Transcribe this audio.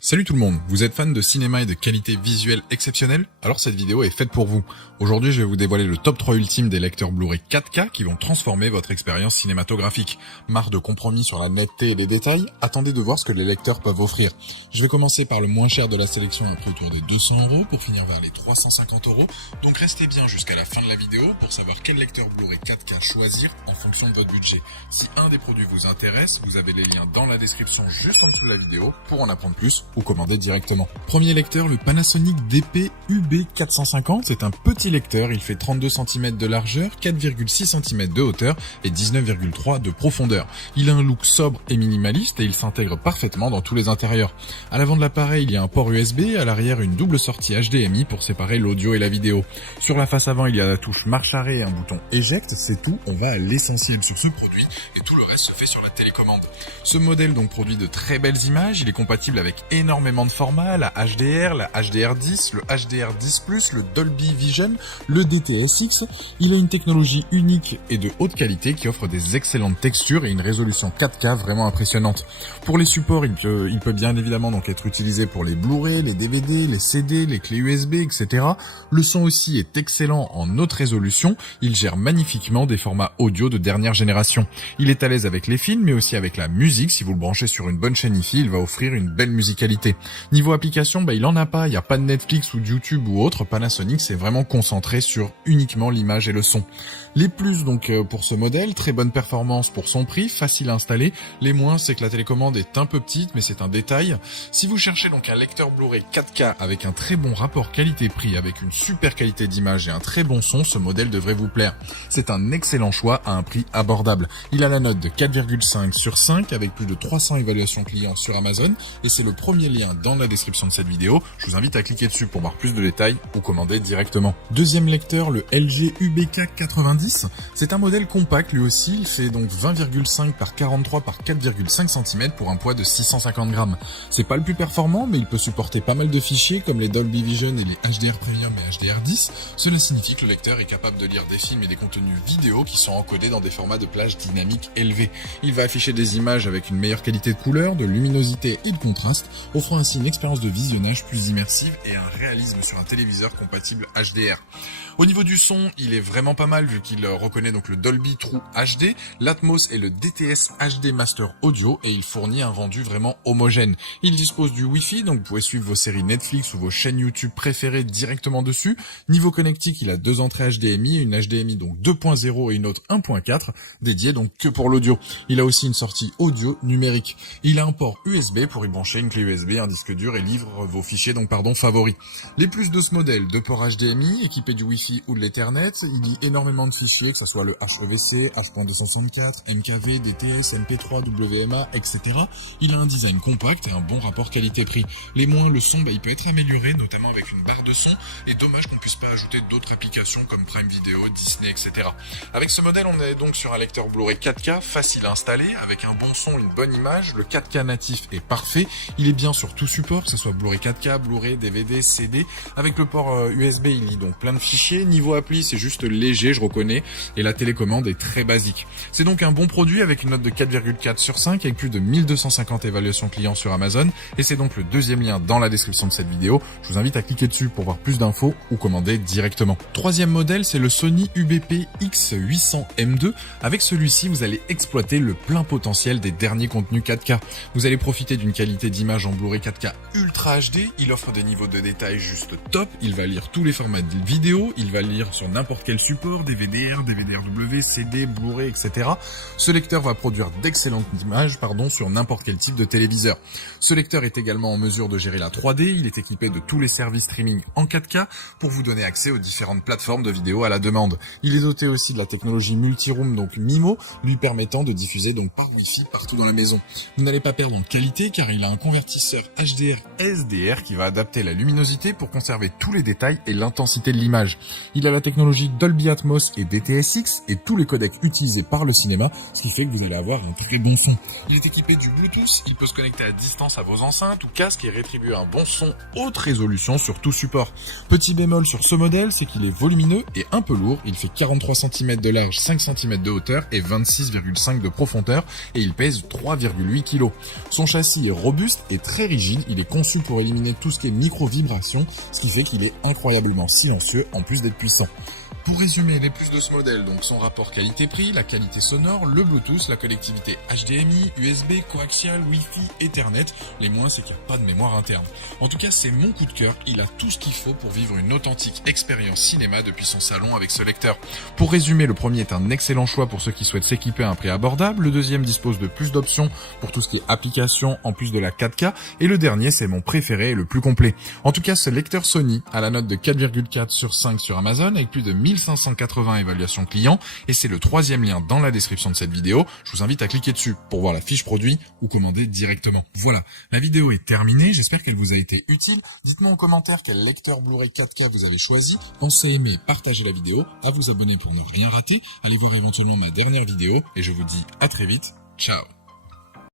Salut tout le monde, vous êtes fan de cinéma et de qualité visuelle exceptionnelle? Alors cette vidéo est faite pour vous. Aujourd'hui je vais vous dévoiler le top 3 ultime des lecteurs Blu-ray 4K qui vont transformer votre expérience cinématographique. Marre de compromis sur la netteté et les détails? Attendez de voir ce que les lecteurs peuvent offrir. Je vais commencer par le moins cher de la sélection à un prix autour des 200€ pour finir vers les 350€. Donc restez bien jusqu'à la fin de la vidéo pour savoir quel lecteur Blu-ray 4K choisir en fonction de votre budget. Si un des produits vous intéresse, vous avez les liens dans la description juste en dessous de la vidéo pour en apprendre plus ou commander directement. Premier lecteur, le Panasonic DP UB450. C'est un petit lecteur, il fait 32 cm de largeur, 4,6 cm de hauteur et 19,3 de profondeur. Il a un look sobre et minimaliste et il s'intègre parfaitement dans tous les intérieurs. À l'avant de l'appareil, il y a un port USB, à l'arrière une double sortie HDMI pour séparer l'audio et la vidéo. Sur la face avant, il y a la touche marche-arrêt et un bouton éjecte, c'est tout, on va à l'essentiel sur ce produit et tout le reste se fait sur la télécommande. Ce modèle donc produit de très belles images, il est compatible avec énormément de formats, la HDR, la HDR10, le HDR10+, le Dolby Vision, le DTS:X. Il a une technologie unique et de haute qualité qui offre des excellentes textures et une résolution 4K vraiment impressionnante. Pour les supports, il peut bien évidemment donc être utilisé pour les Blu-ray, les DVD, les CD, les clés USB, etc. Le son aussi est excellent en haute résolution. Il gère magnifiquement des formats audio de dernière génération. Il est à l'aise avec les films mais aussi avec la musique. Si vous le branchez sur une bonne chaîne hi-fi, il va offrir une belle musicalité. Niveau application, il en a pas, il n'y a pas de Netflix ou de YouTube ou autre. Panasonic s'est vraiment concentré sur uniquement l'image et le son. Les plus donc pour ce modèle, très bonne performance pour son prix, facile à installer. Les moins, c'est que la télécommande est un peu petite, mais c'est un détail. Si vous cherchez donc un lecteur Blu-ray 4K avec un très bon rapport qualité-prix, avec une super qualité d'image et un très bon son, ce modèle devrait vous plaire. C'est un excellent choix à un prix abordable. Il a la note de 4,5 sur 5 avec plus de 300 évaluations clients sur Amazon et c'est le premier lien dans la description de cette vidéo. Je vous invite à cliquer dessus pour voir plus de détails ou commander directement. Deuxième lecteur, le LG UBK90. C'est un modèle compact lui aussi. Il fait donc 20,5 par 43 par 4,5 cm pour un poids de 650 grammes. C'est pas le plus performant, mais il peut supporter pas mal de fichiers comme les Dolby Vision et les HDR Premium et HDR10. Cela signifie que le lecteur est capable de lire des films et des contenus vidéo qui sont encodés dans des formats de plage dynamiques élevés. Il va afficher des images avec une meilleure qualité de couleur, de luminosité et de contraste, offrant ainsi une expérience de visionnage plus immersive et un réalisme sur un téléviseur compatible HDR. Au niveau du son, il est vraiment pas mal vu qu'il reconnaît donc le Dolby True HD, l'Atmos et le DTS HD Master Audio et il fournit un rendu vraiment homogène. Il dispose du Wi-Fi, donc vous pouvez suivre vos séries Netflix ou vos chaînes YouTube préférées directement dessus. Niveau connectique, il a deux entrées HDMI, une HDMI donc 2.0 et une autre 1.4, dédiée donc que pour l'audio. Il a aussi une sortie audio numérique. Il a un port USB pour y brancher une clé USB, un disque dur et livre vos fichiers favoris. Les plus de ce modèle, deux ports HDMI équipés du Wi-Fi ou de l'Ethernet, il lit énormément de fichiers, que ce soit le HEVC, H.264, MKV, DTS, MP3, WMA, etc. Il a un design compact et un bon rapport qualité-prix. Les moins, le son, il peut être amélioré, notamment avec une barre de son, et dommage qu'on puisse pas ajouter d'autres applications comme Prime Video, Disney, etc. Avec ce modèle, on est donc sur un lecteur Blu-ray 4K, facile à installer, avec un bon son, une bonne image, le 4K natif est parfait, il est bien sur tout support, que ce soit Blu-ray 4K, Blu-ray, DVD, CD, avec le port USB, il lit donc plein de fichiers. Niveau appli, c'est juste léger, je reconnais, et la télécommande est très basique. C'est donc un bon produit avec une note de 4,4 sur 5 avec plus de 1250 évaluations clients sur Amazon et c'est donc le deuxième lien dans la description de cette vidéo. Je vous invite à cliquer dessus pour voir plus d'infos ou commander directement. Troisième modèle, c'est le Sony UBP X800M2. Avec celui-ci, vous allez exploiter le plein potentiel des derniers contenus 4K. Vous allez profiter d'une qualité d'image en Blu-ray 4K Ultra HD. Il offre des niveaux de détail juste top. Il va lire tous les formats de vidéo. Il va lire sur n'importe quel support, DVD-R, DVD-RW, CD, Blu-ray, etc. Ce lecteur va produire d'excellentes images, sur n'importe quel type de téléviseur. Ce lecteur est également en mesure de gérer la 3D. Il est équipé de tous les services streaming en 4K pour vous donner accès aux différentes plateformes de vidéo à la demande. Il est doté aussi de la technologie multiroom, donc MIMO, lui permettant de diffuser donc par Wi-Fi partout dans la maison. Vous n'allez pas perdre en qualité car il a un convertisseur HDR SDR qui va adapter la luminosité pour conserver tous les détails et l'intensité de l'image. Il a la technologie Dolby Atmos et DTS:X et tous les codecs utilisés par le cinéma, ce qui fait que vous allez avoir un très bon son. Il est équipé du Bluetooth, il peut se connecter à distance à vos enceintes ou casques et rétribuer un bon son haute résolution sur tout support. Petit bémol sur ce modèle, c'est qu'il est volumineux et un peu lourd. Il fait 43 cm de large, 5 cm de hauteur et 26,5 de profondeur et il pèse 3,8 kg. Son châssis est robuste et très très rigide, il est conçu pour éliminer tout ce qui est micro-vibration, ce qui fait qu'il est incroyablement silencieux en plus d'être puissant. Pour résumer, les plus de ce modèle, donc son rapport qualité-prix, la qualité sonore, le Bluetooth, la connectivité HDMI, USB, coaxial, Wi-Fi, Ethernet. Les moins, c'est qu'il n'y a pas de mémoire interne. En tout cas, c'est mon coup de cœur. Il a tout ce qu'il faut pour vivre une authentique expérience cinéma depuis son salon avec ce lecteur. Pour résumer, le premier est un excellent choix pour ceux qui souhaitent s'équiper à un prix abordable. Le deuxième dispose de plus d'options pour tout ce qui est application en plus de la 4K. Et le dernier, c'est mon préféré et le plus complet. En tout cas, ce lecteur Sony a la note de 4,4 sur 5 sur Amazon avec plus de 1580 évaluations clients et c'est le troisième lien dans la description de cette vidéo. Je vous invite à cliquer dessus pour voir la fiche produit ou commander directement. Voilà, la vidéo est terminée, j'espère qu'elle vous a été utile. Dites-moi en commentaire quel lecteur Blu-ray 4K vous avez choisi. Pensez à aimer, partager la vidéo, à vous abonner pour ne rien rater. Allez voir éventuellement ma dernière vidéo et je vous dis à très vite. Ciao.